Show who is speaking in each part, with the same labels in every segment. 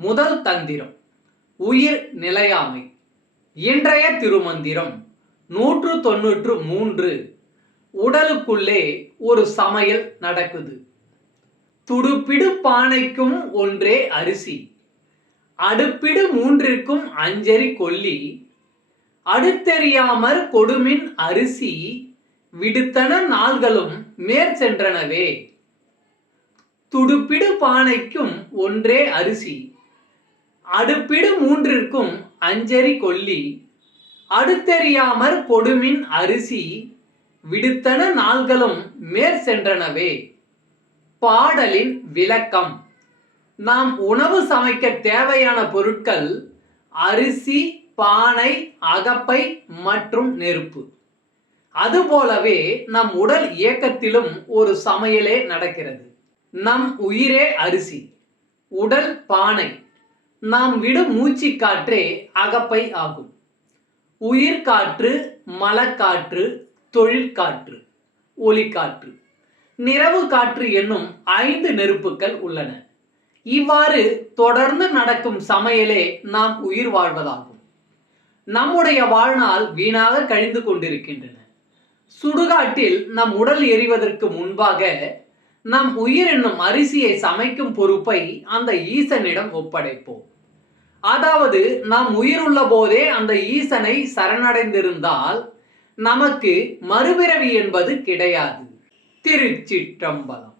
Speaker 1: முதல் தந்திரம் உயிர் நிலையாமை. இன்றைய திருமந்திரம் நூற்று தொன்னூற்று மூன்று. உடலுக்குள்ளே ஒரு சமையல் நடக்குது. துடுப்பிடு பானைக்கும் ஒன்றே அரிசி. அடுப்பிடு மூன்றிற்கும் அஞ்சரி கொல்லி. அடுத்தெறியாமற் கொடுமின் அரிசி. விடுத்தன நாள்களும் மேற்சென்றனவே துடுப்பிடு பானைக்கும் ஒன்றே அரிசி. அடுப்பிடு மூன்றிற்கும் அஞ்சரி கொல்லி அடுத்தெறியாமற் கொடுமின் அரிசி விடுத்தன நாள்களும் மேற் சென்றனவே. பாடலின் விளக்கம். நாம் உணவு சமைக்க தேவையான பொருட்கள் அரிசி பானை அகப்பை மற்றும் நெருப்பு. அதுபோலவே நம் உடல் இயக்கத்திலும் ஒரு சமையலே நடக்கிறது. நம் உயிரே அரிசி உடல் பானை. நாம் விடும் மூச்சு காற்றே அகப்பை ஆகும். உயிர் காற்று மலக்காற்று தொழிற்காற்று ஒளிக்காற்று நிறவு காற்று என்னும் ஐந்து நெருப்புகள் உள்ளன. இவ்வாறு தொடர்ந்து நடக்கும் சமையலே நாம் உயிர் வாழ்வதாகும். நம்முடைய வாழ்நாள் வீணாக கழிந்து கொண்டிருக்கின்றன. சுடுகாட்டில் நம் உடல் எரிவதற்கு முன்பாக நம் உயிர் என்னும் அரிசியை சமைக்கும் பொறுப்பை அந்த ஈசனிடம் ஒப்படைப்போம். அதாவது நாம் உயிருள்ள போதே அந்த ஈசனை சரணடைந்திருந்தால் நமக்கு மறுபிறவி என்பது கிடையாது. திருச்சிற்றம்பலம்.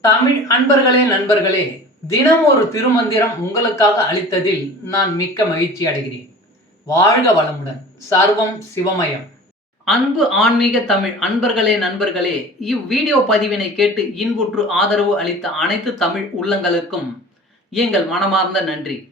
Speaker 1: தமிழ் அன்பர்களே நண்பர்களே தினம் ஒரு திருமந்திரம் உங்களுக்காக அளித்ததில் நான் மிக்க மகிழ்ச்சி அடைகிறேன். வாழ்க வளமுடன். சர்வம் சிவமயம். அன்பு ஆன்மீக தமிழ் அன்பர்களே நண்பர்களே இவ்வீடியோ பதிவினை கேட்டு இன்புற்று ஆதரவு அளித்த அனைத்து தமிழ் உள்ளங்களுக்கும் எங்கள் மனமார்ந்த நன்றி.